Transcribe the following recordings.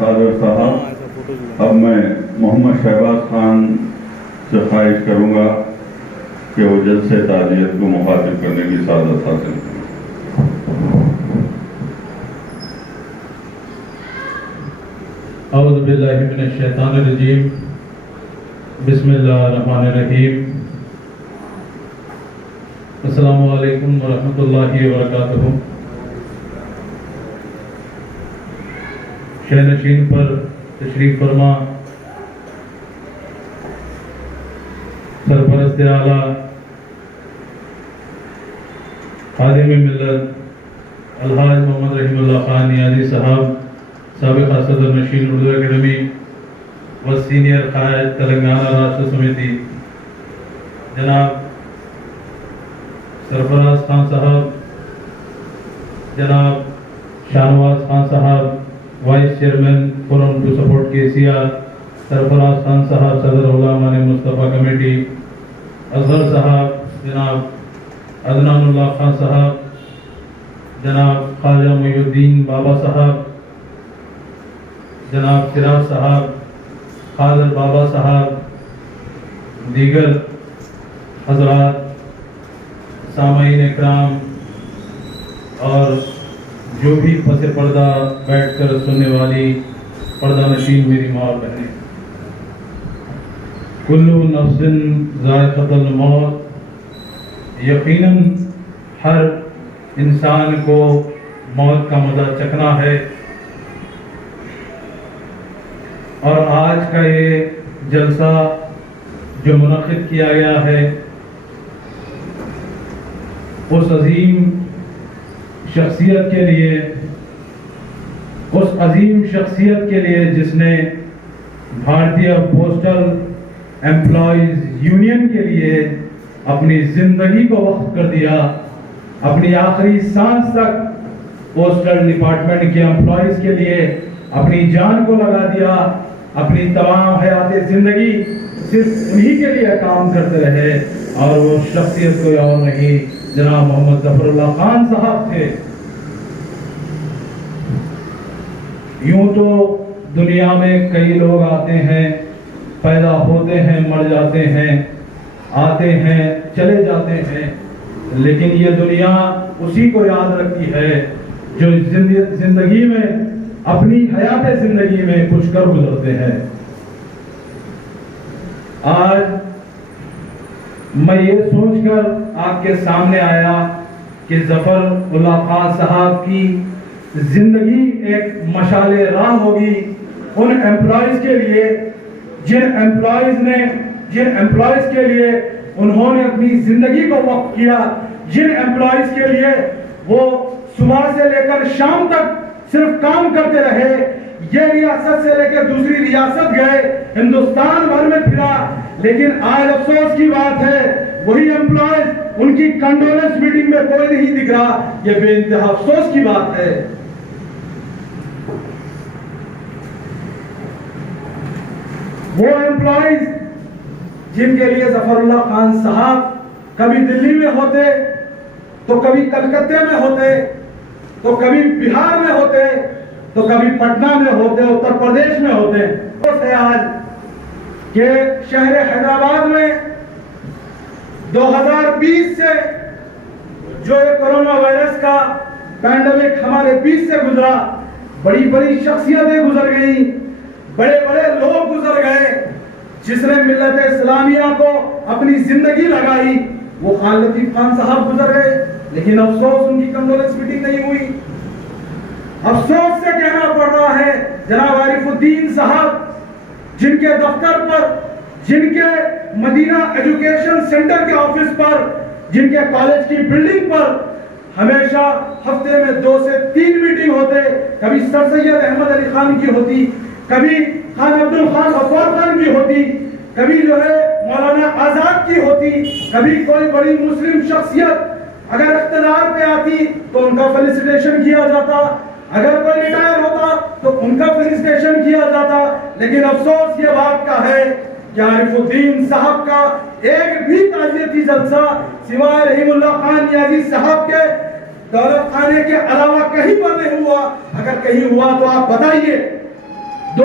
قادر صاحب. اب میں محمد شہباز خان سے خواہش کروں گا کہ وہ جلسے تعزیت کو مخاطب کرنے کی سعادت حاصل کریں. اعوذ باللہ من الشیطان الرجیم. بسم اللہ الرحمن الرحیم. السلام علیکم ورحمۃ اللہ وبرکاتہ. شہنشین پر تشریف فرما سرپرست اعلیٰ خادم ملت الحاج محمد رحیم اللہ خان نیازی صاحب، سابقہ صدر نشین اردو اکیڈمی و سینئر قائد تلنگانہ راشٹر سمیتی، جناب سرفراز خان صاحب، جناب شاہنواز خان صاحب، vice chairman forum to support KCR، Sarfaraz Khan صاحب، صدر علماء مصطفیٰ کمیٹی، اصغر صاحب، جناب عدنان اللہ خان صاحب، جناب خواجہ محی الدین بابا صاحب، جناب سراج صاحب، خاضر بابا صاحب، دیگر حضرات، سامعین اکرام اور جو بھی پس پردہ بیٹھ کر سننے والی پردہ نشین میری ماں اور بہنیں، کل نفس ذائقۃ الموت. یقیناً ہر انسان کو موت کا مزہ چکھنا ہے، اور آج کا یہ جلسہ جو منعقد کیا گیا ہے اس عظیم شخصیت کے لیے، اس عظیم شخصیت کے لیے جس نے بھارتیہ پوسٹل امپلائیز یونین کے لیے اپنی زندگی کو وقف کر دیا، اپنی آخری سانس تک پوسٹل ڈپارٹمنٹ کے امپلائیز کے لیے اپنی جان کو لگا دیا، اپنی تمام حیات زندگی صرف انہی کے لیے کام کرتے رہے، اور وہ شخصیت کوئی اور نہیں جناب محمد ظفر اللہ خان صاحب تھے. یوں تو دنیا میں کئی لوگ آتے ہیں، پیدا ہوتے ہیں، مر جاتے ہیں، آتے ہیں، چلے جاتے ہیں، لیکن یہ دنیا اسی کو یاد رکھتی ہے جو زندگی میں اپنی حیات زندگی میں کچھ کر گزرتے ہیں. آج میں یہ سوچ کر آپ کے سامنے آیا کہ ظفر اللہ خان صاحب کی زندگی ایک مشعل راہ ہوگی ان امپلائیز کے لیے جن امپلائیز کے لیے انہوں نے اپنی زندگی کو وقف کیا، جن امپلائیز کے لیے وہ صبح سے لے کر شام تک صرف کام کرتے رہے، یہ ریاست سے لے کے دوسری ریاست گئے، ہندوستان بھر میں پھرا، لیکن آج افسوس کی بات ہے وہی امپلائیز ان کی کنڈولنس میٹنگ میں کوئی نہیں دکھ رہا. یہ بے انتہا افسوس کی بات ہے. وہ امپلائیز جن کے لیے ظفر اللہ خان صاحب کبھی دلی میں ہوتے تو کبھی کلکتے میں ہوتے تو کبھی بہار میں ہوتے تو کبھی پٹنہ میں ہوتے، اتر پردیش میں ہوتے. آج کہ شہر حیدرآباد میں 2020 سے جو یہ کورونا وائرس کا پینڈیمک ہمارے بیچ سے گزرا، بڑی بڑی شخصیتیں گزر گئیں، بڑے بڑے لوگ گزر گئے، جس نے ملت اسلامیہ کو اپنی زندگی لگائی. وہ خان لطیف خان صاحب گزر گئے، لیکن افسوس ان کی کنڈولنس میٹنگ نہیں ہوئی. افسوس سے کہنا پڑ رہا ہے جناب عارف الدین صاحب، جن کے دفتر پر، جن کے مدینہ ایجوکیشن سینٹر کے آفس پر، جن کے کالج کی بلڈنگ پر ہمیشہ ہفتے میں 2 سے 3 میٹنگ ہوتے، کبھی سر سید احمد علی خان کی ہوتی، کبھی خان عبد الخان غفار خان کی ہوتی، کبھی جو ہے مولانا آزاد کی ہوتی، کبھی کوئی بڑی مسلم شخصیت اگر اقتدار پہ آتی تو ان کا فیلیسیٹیشن کیا جاتا، اگر کوئی ریٹائر ہوتا تو ان کا فیلیسیٹیشن کیا جاتا. لیکن افسوس یہ بات کا ہے کہ عارف الدین صاحب کا ایک بھی تعزیتی جلسہ سوائے رحیم اللہ خان نیازی صاحب کے دولت خانے کے علاوہ کہیں پر نہیں ہوا. اگر کہیں ہوا تو آپ بتائیے. 2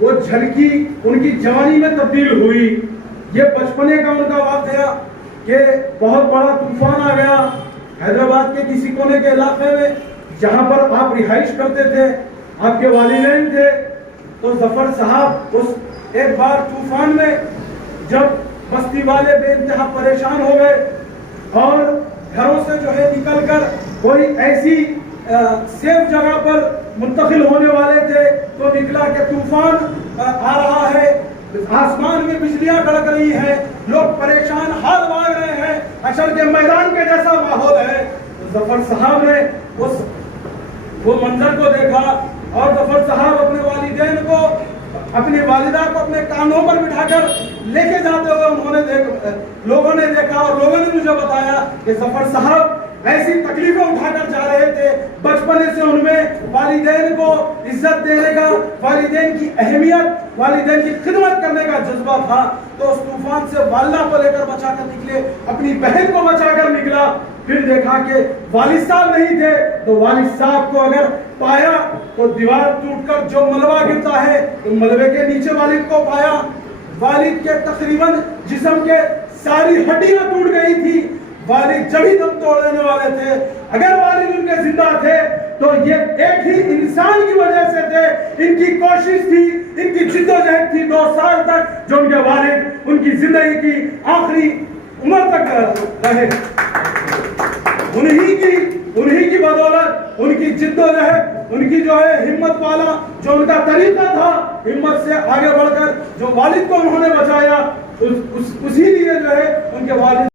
وہ جھلکی ان کی جوانی میں تبدیل ہوئی. یہ بچپنے کا ان کا واقعہ کہ بہت بڑا طوفان آ گیا حیدرآباد کے کسی کونے کے علاقے میں جہاں پر آپ رہائش کرتے تھے, آپ کے والدین تھے. تو ظفر صاحب اس ایک بار طوفان میں جب بستی والے بے انتہا پریشان ہو گئے اور گھروں سے جو ہے نکل کر کوئی ایسی سیف جگہ پر منتقل ہونے والے تھے تو نکلا کہ طوفان آ رہا ہے, آسمان میں بجلیاں کڑک رہی ہیں, لوگ پریشان حال بھاگ رہے ہیں, حشر کے میدان کے جیسا ماحول ہے. ظفر صاحب نے وہ منظر کو دیکھا اور ظفر صاحب اپنے والدین کو, اپنی والدہ کو اپنے کانوں پر بٹھا کر لے کے جاتے ہوئے لوگوں نے دیکھا اور لوگوں نے مجھے بتایا کہ ظفر صاحب ایسی تکلیفیں اٹھا کر جا رہے تھے. بچپنے سے ان میں والدین کو عزت دینے کا, والدین کی اہمیت, والدین کی خدمت کرنے کا جذبہ تھا. تو اس طوفان سے والدہ کو لے کر بچا کر نکلے, اپنی بہن کو بچا کر نکلا. پھر دیکھا کہ والد صاحب نہیں تھے تو والد صاحب کو اگر پایا تو دیوار ٹوٹ کر جو ملبہ گرتا ہے تو ملبے کے نیچے والد کو پایا. والد کے تقریباً جسم کے ساری ہڈیاں ٹوٹ گئی تھی. والد جب ہی دم توڑ دینے والے تھے. اگر والد ان کے زندہ تھے تو یہ ایک ہی انسان کی وجہ سے تھے. ان کی کوشش تھی, ان کی جدوجہد تھی 2 سال تک جو ان کے والد ان کی زندگی کی آخری عمر تک رہے. انہی کی بدولت, ان کی جدوجہد, ان کی جو ہے ہمت والا جو ان کا طریقہ تھا, ہمت سے آگے بڑھ کر جو والد کو انہوں نے بچایا, اسی لیے جو ہے ان کے والد